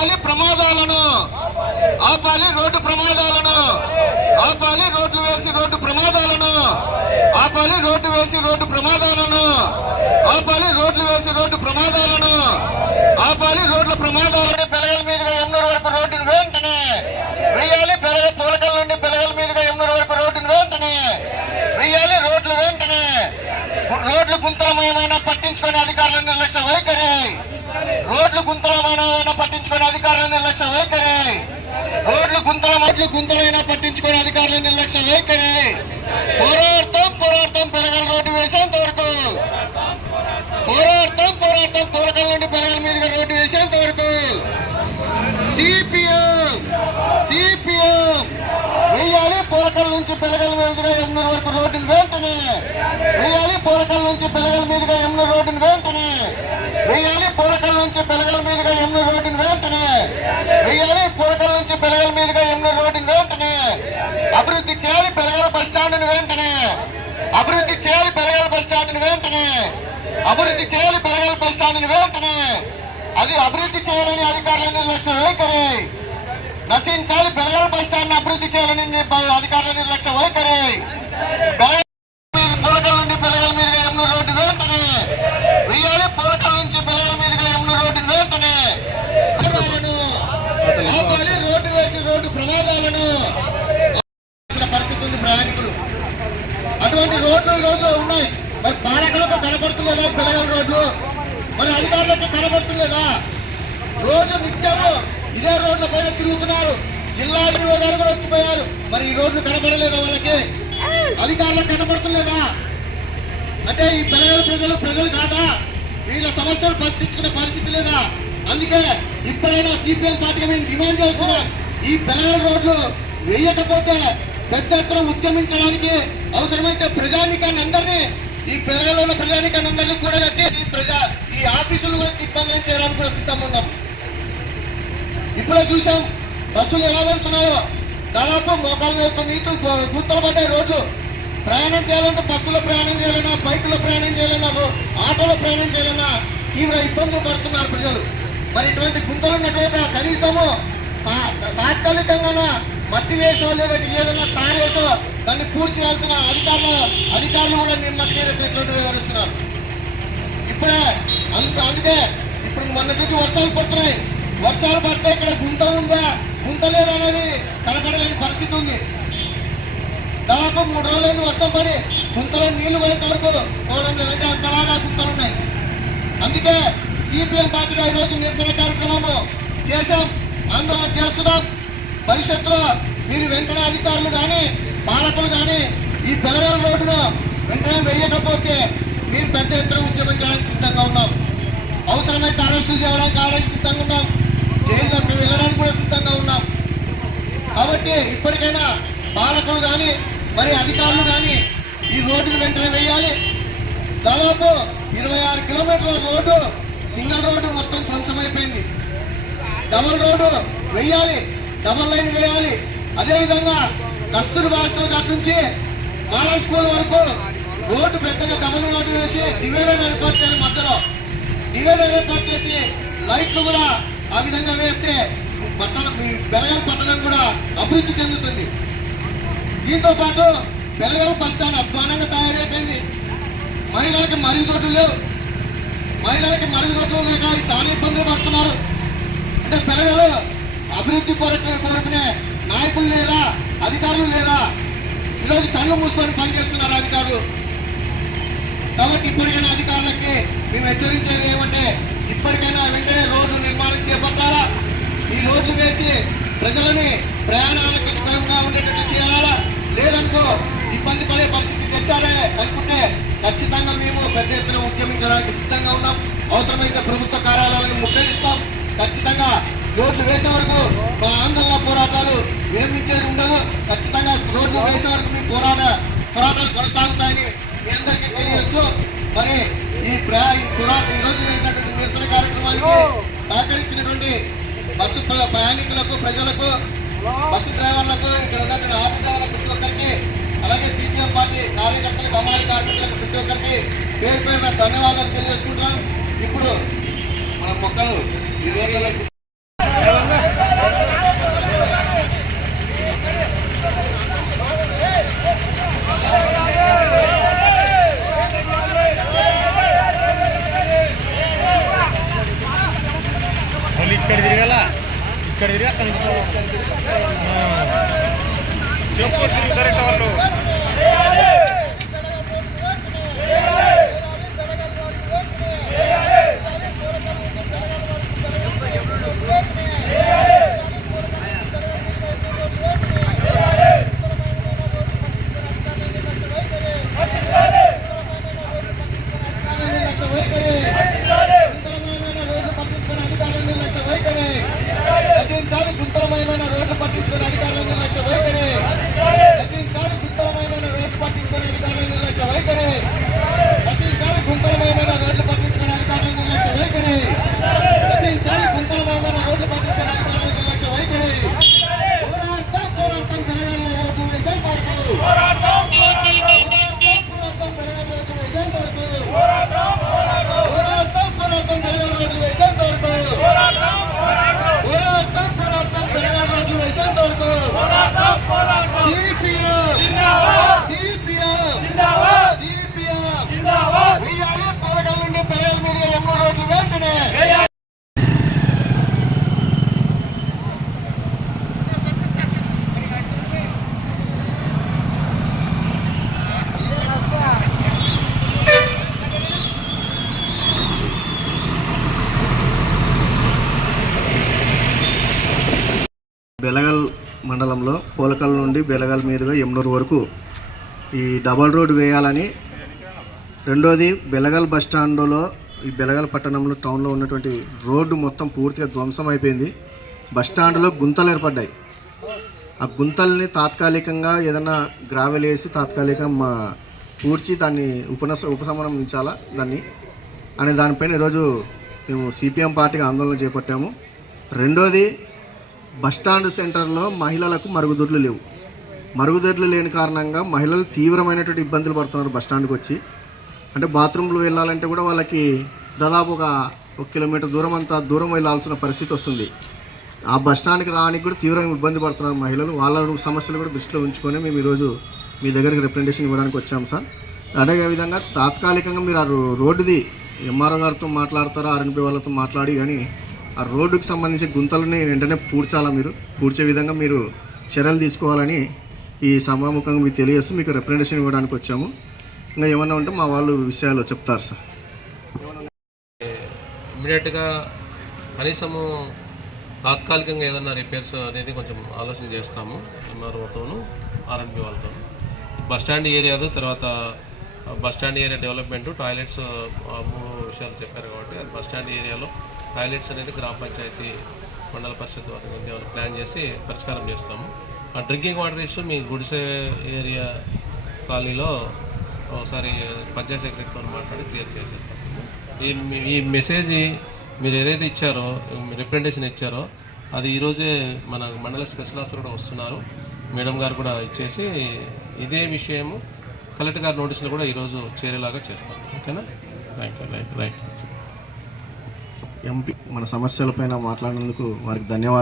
ఆపాలి ప్రమాదాలను. ఆపాలి రోడ్డు ప్రమాదాలను. ఆపాలి రోడ్లు వేసి రోడ్డు ప్రమాదాలను. ఆపాలి రోడ్డు వేసి రోడ్డు ప్రమాదాలను. ఆపాలి రోడ్లు వేసి రోడ్డు ప్రమాదాలను. ఆపాలి రోడ్ల ప్రమాదాలను పిల్లల మీదుగా ఎన్నూరు వరకు రోడ్డును వెంటనే. వెయ్యాలి పిల్లల పూలకల నుండి పిల్లల మీదుగా ఎన్నూరు వరకు రోడ్డును వెంటనే. వెయ్యాలి రోడ్లు వెంటనే. రోడ్లు గుంతలమయమైన పట్టించుకునే అధికారుల నిర్లక్ష్య వైఖరి. రోడ్లు గుంతలమైన పట్టించుకునే అధికారుల నిర్లక్ష్య వైఖరి రోడ్లు గుంతల రోడ్లు గుంతలైన పట్టించుకునే అధికారుల నిర్లక్ష్య వైఖరి పోరాడతాం పోరాడతాం పెరగల రోడ్డు వేసేంత వరకు. పోరాడతాం పోరాడతాం పూలకల నుండి పెరగల మీదుగా రోడ్డు వేసేంత వరకు. CPM CPM. వెయ్యాలి పూలకల నుంచి పెరగల మీదుగా ఎన్నో వరకు రోడ్డును వెంటనే. వేయాలి పూలకల నుంచి పెరగల మీదుగా ఎన్నో రోడ్డును వెంటనే. వెయ్యాలి పూలకల నుంచి పెరగల మీదుగా ఎన్నో రోడ్డును వెంటనే. వేయాలి పూలకల నుంచి పెరగల మీదుగా ఎన్నో రోడ్డును వెంటనే. అభివృద్ధి చేయాలి పెరగల బస్ స్టాండ్ వెంటనే. అభివృద్ధి చేయాలి పెరగల బస్ స్టాండ్ వెంటనే. అభివృద్ధి చేయాలి పెరగల బస్ స్టాండ్ వెంటనే. అది అభివృద్ధి చేయాలని అధికారులన్నీ నిర్లక్ష్య వైఖరి. నశించాలి బెలగల బస్ స్టాండ్ అభివృద్ధి చేయాలని నిర్భ- అధికారుల నిర్లక్ష్య వైఖరి. బెలగల మీద పూలకల నుండి బెలగల మీదుగా ఎమ్ను రోడ్డు వెంటనే వెయ్యాలి పూలకల నుంచి బెలగల మీదుగా ఎమ్ను రోడ్డు వెంటనే ప్రమాదాలను ఆపాలి రోడ్డు వేసి రోడ్డు ప్రమాదాలను. ఆపాల్సిన పరిస్థితి ఉంది ప్రయాణికులు. అటువంటి రోడ్లు ఈ రోజు ఉన్నాయి. మరి పాలకులకు కనబడుతుందా పిల్లల రోడ్లు? మరి అధికారులకు కనబడుతుందా రోజు నిత్యము ఇదే రోడ్ల పైన తిరుగుతున్నారు. జిల్లా డిఓ గారు కూడా వచ్చిపోయారు. మరి ఈ రోడ్లు కనబడలేదా వాళ్ళకి? అధికారులు కనబడుతుందా అంటే ఈ పిల్లల ప్రజలు ప్రజలు కాదా? వీళ్ళ సమస్యలు పట్టించుకునే పరిస్థితి లేదా? అందుకే ఇప్పుడైనా సిపిఎం పార్టీగా మేము డిమాండ్ చేస్తున్నాం. ఈ పిల్లల రోడ్లు వేయకపోతే పెద్ద ఎత్తున ఉద్యమించడానికి అవసరమైతే ప్రజానికాన్ని అందరినీ ఈ పిల్లలలో ఉన్న ప్రజానికాన్ని అందరినీ కూడా కట్టి ప్రజా ఈ ఆఫీసులు కూడా దిగ్బంధనం చేయడానికి కూడా సిద్ధంగా ఉన్నాం. ఇప్పుడే చూసాం. బస్సులు ఎలా వెళ్తున్నాయో. దాదాపు మోకాళ్ళ వైపు నీటు గుంతలు పడ్డాయి రోడ్లు. ప్రయాణం చేయాలంటే బస్సులో ప్రయాణం చేయాలన్నా బైకులో ప్రయాణం చేయాలన్నా ఆటోలో ప్రయాణం చేయాలన్నా తీవ్ర ఇబ్బందులు పడుతున్నారు ప్రజలు. మరి ఇటువంటి గుంతలు ఉన్నటువంటి కనీసము తాత్కాలికంగానా తాత్కాలికంగా మట్టి వేసో లేదంటే ఏదైనా తారేసో వేసో దాన్ని పూర్తి చేయాల్సిన అధికారులు అధికారులు కూడా నిమ్మట్లేనటువంటి వివరిస్తున్నారు ఇప్పుడే అందుకే ఇప్పుడు మొన్న నుంచి వర్షాలు పడుతున్నాయి. వర్షాలు పడితే ఇక్కడ గుంత ఉందా? గుంత లేదనేది కనపడలేని పరిస్థితి ఉంది. దాదాపు మూడు రోజులైంది వర్షం పడి గుంతలో నీళ్ళు పోయేంత వరకు పోవడం లేదంటే అంతలాగా గుంతలు ఉన్నాయి. అందుకే సిపిఎం పార్టీగా ఈరోజు నిరసన కార్యక్రమము చేశాం. ఆందోళన చేస్తున్నాం. భవిష్యత్తులో మీరు వెంటనే అధికారులు కానీ పాలకులు కానీ ఈ పెరగల రోడ్డును వెంటనే వేయకపోతే మీరు పెద్ద ఎత్తున ఉద్యమం చేయడానికి సిద్ధంగా ఉన్నాం. అవసరమైతే అరెస్టులు చేయడానికి కావడానికి సిద్ధంగా ఉన్నాం. జైల్లోకి వెళ్ళడానికి కూడా సిద్ధంగా ఉన్నాం. కాబట్టి ఇప్పటికైనా పాలకులు కానీ మరి అధికారులు కానీ ఈ రోడ్డును వెంటనే వేయాలి దాదాపు ఇరవై ఆరు కిలోమీటర్ల రోడ్డు సింగిల్ రోడ్డు మొత్తం ధ్వంసమైపోయింది. డబల్ రోడ్డు వేయాలి డబల్ లైన్ వేయాలి అదేవిధంగా కస్తూరి హాస్టల్ నుంచి మాడల్ స్కూల్ వరకు రోడ్డు పెద్దగా డబల్ రోడ్డు వేసి డివైడర్ ఏర్పాటు చేయాలి మధ్యలో. డివైడర్ ఏర్పాటు చేసి లైట్లు కూడా ఆ విధంగా వేస్తే పట్టణం మీ బెలగల్ పట్టణం కూడా అభివృద్ధి చెందుతుంది. దీంతో పాటు బెలగల్ బస్ స్టాండ్ అధ్వానంగా తయారైపోయింది. మహిళలకి మరుగుదొడ్లు లేవు. మహిళలకి మరుగుదొడ్లు లేక చాలా ఇబ్బందులు పడుతున్నారు. అంటే బెలగలు అభివృద్ధి కొరకు కోరుకునే నాయకులు లేరా అధికారులు లేరా? ఈరోజు కళ్ళు మూసుకొని పనిచేస్తున్నారు అధికారులు. కాబట్టి ఇప్పటికైనా అధికారులకి మేము హెచ్చరించేది ఏమంటే ఇప్పటికైనా వెంటనే రోడ్డు నిర్మాణం రోడ్లు ప్రజలని ప్రయాణాలకు సుఖంగా ఉండేటట్టు చేయాలా? లేదనుకో ఇబ్బంది పడే పరిస్థితి తెచ్చారే అనుకుంటే ఖచ్చితంగా మేము పెద్ద ఎత్తున ఉద్యమించడానికి సిద్ధంగా ఉన్నాం. అవసరమైతే ప్రభుత్వ కార్యాలయాలను ముట్టడిస్తాం. ఖచ్చితంగా రోడ్లు వేసే వరకు మా ఆందోళన పోరాటాలు విరమించేది ఉండదు. ఖచ్చితంగా రోడ్లు వేసే వరకు మీ పోరాట పోరాటాలు కొనసాగుతాయని మీ అందరికీ తెలియజేస్తూ మరి ఈ ప్రయా ఈ పోరాట ఈరోజు జరిగినటువంటి నిరసన కార్యక్రమానికి సహకరించినటువంటి బస్సు ప్రయాణికులకు ప్రజలకు బస్సు డ్రైవర్లకు ఇక్కడ ఉన్నటువంటి ఆటో ప్రతి ఒక్కరికి అలాగే సిపిఎం పార్టీ కార్యకర్తలకు అమ్మాయి కార్మికులకు ప్రతి ఒక్కరికి పేరు పేరున ధన్యవాదాలు తెలియజేసుకుంటున్నాం. మొక్కలు ఈ రోడ్లలో ఏమైనా గుంతరమైన రోడ్లు అధికారుల నిర్లక్ష్య వైఖరి నశించాలి గుంతరమైన రోడ్లు పట్టించుకునే అధికారుల నిర్లక్ష్య వైఖరి నశించాలి గుంతరమైన రోడ్లు పట్టించుకునే అధికారుల నిర్లక్ష్య వైఖరి నశించాలి గుంతరమైన రోడ్లు పట్టించుకునే అధికారుల నిర్లక్ష్య వైఖరి పోరాటం పోరాటం జరగాలి రోడ్డు వేసే వరకు పోరాటం పోరాటం జరగాలి రోడ్డు వేసే వరకు పోరాటం పోరాటం జరగాలి రోడ్డు వేసే వరకు పోరాటం పోరాటం జరగాలి రోడ్డు వేసే వరకు సిపిఎం సిపిఎం సిపిఎం వెయ్యాలి పథకాల నుండి పదివేల మీద ఎన్నో రోడ్లు వెంటనే బెలగల్ మండలంలో పోలకల్ నుండి బెలగల్ మీదుగా ఎమ్నూరు వరకు ఈ డబల్ రోడ్ వేయాలని రెండోది బెలగల్ బస్ స్టాండ్లో ఈ బెలగల్ పట్టణంలో టౌన్లో ఉన్నటువంటి రోడ్డు మొత్తం పూర్తిగా ధ్వంసం అయిపోయింది. బస్ స్టాండ్లో గుంతలు ఏర్పడ్డాయి. ఆ గుంతల్ని తాత్కాలికంగా ఏదైనా గ్రావెల్ వేసి తాత్కాలికంగా మా పూడ్చి దాన్ని ఉపనస ఉపశమనం ఉంచాలా దాన్ని? అనే దానిపైన ఈరోజు మేము సిపిఎం పార్టీకి ఆందోళన చేపట్టాము. రెండోది బస్టాండ్ సెంటర్లో మహిళలకు మరుగుదొడ్లు లేవు. మరుగుదొడ్లు లేని కారణంగా మహిళలు తీవ్రమైనటువంటి ఇబ్బందులు పడుతున్నారు బస్టాండ్కి వచ్చి. అంటే బాత్రూంలో వెళ్ళాలంటే కూడా వాళ్ళకి దాదాపు ఒక ఒక కిలోమీటర్ దూరం అంతా దూరం వెళ్ళాల్సిన పరిస్థితి వస్తుంది. ఆ బస్టాండ్కి రావడానికి కూడా తీవ్రంగా ఇబ్బంది పడుతున్నారు మహిళలు. వాళ్ళ సమస్యలు కూడా దృష్టిలో ఉంచుకొని మేము ఈరోజు మీ దగ్గరికి రిప్రజెంటేషన్ ఇవ్వడానికి వచ్చాము సార్. అదే విధంగా తాత్కాలికంగా మీరు ఆ రో- రోడ్డుది ఎంఆర్ఓ గారితో మాట్లాడతారా ఆర్ఎన్పి వాళ్ళతో మాట్లాడి కానీ ఆ రోడ్డుకి సంబంధించి గుంతలని వెంటనే పూడ్చాలా మీరు? పూడ్చే విధంగా మీరు చర్యలు తీసుకోవాలని ఈ సభాముఖంగా మీకు తెలియజేస్తూ మీకు రిప్రజెంటేషన్ ఇవ్వడానికి వచ్చాము. ఇంకా ఏమన్నా ఉంటే మా వాళ్ళు విషయాలు చెప్తారు సార్. ఇమీడియట్గా కనీసము తాత్కాలికంగా ఏదైనా రిపేర్స్ అనేది కొంచెం ఆలోచన చేస్తాము ఎంఆర్ఓతోను ఆర్ఎన్బి వాళ్ళతోను. బస్ స్టాండ్ ఏరియాదు తర్వాత bus stand area development toilets మూడు విషయాలు చెప్పారు కాబట్టి అది బస్ స్టాండ్ ఏరియాలో టాయిలెట్స్ అనేది గ్రామ పంచాయతీ మండల పరిషత్ ద్వారా ఏమైనా ప్లాన్ చేసి పరిష్కారం చేస్తాము. ఆ డ్రింకింగ్ వాటర్ ఇష్యూ మీ గుడిసె ఏరియా కాలనీలో ఒకసారి పంచాయత్ సెక్రటరీతో మాట్లాడి క్లియర్ చేసేస్తాం. ఈ ఈ మెసేజ్ మీరు ఏదైతే ఇచ్చారో రిప్రజెంటేషన్ ఇచ్చారో అది ఈరోజే మన మండల స్పెషల్ ఆఫీసర్ కూడా వస్తున్నారు. మేడం గారు కూడా ఇచ్చేసి ఇదే విషయము కలెక్టర్ గారి నోటీసులు కూడా ఈరోజు చేరేలాగా చేస్తాం. ఓకేనా? Right right right. ఎంపీ మన సమస్యలపైన మాట్లాడినందుకు వారికి ధన్యవాదాలు.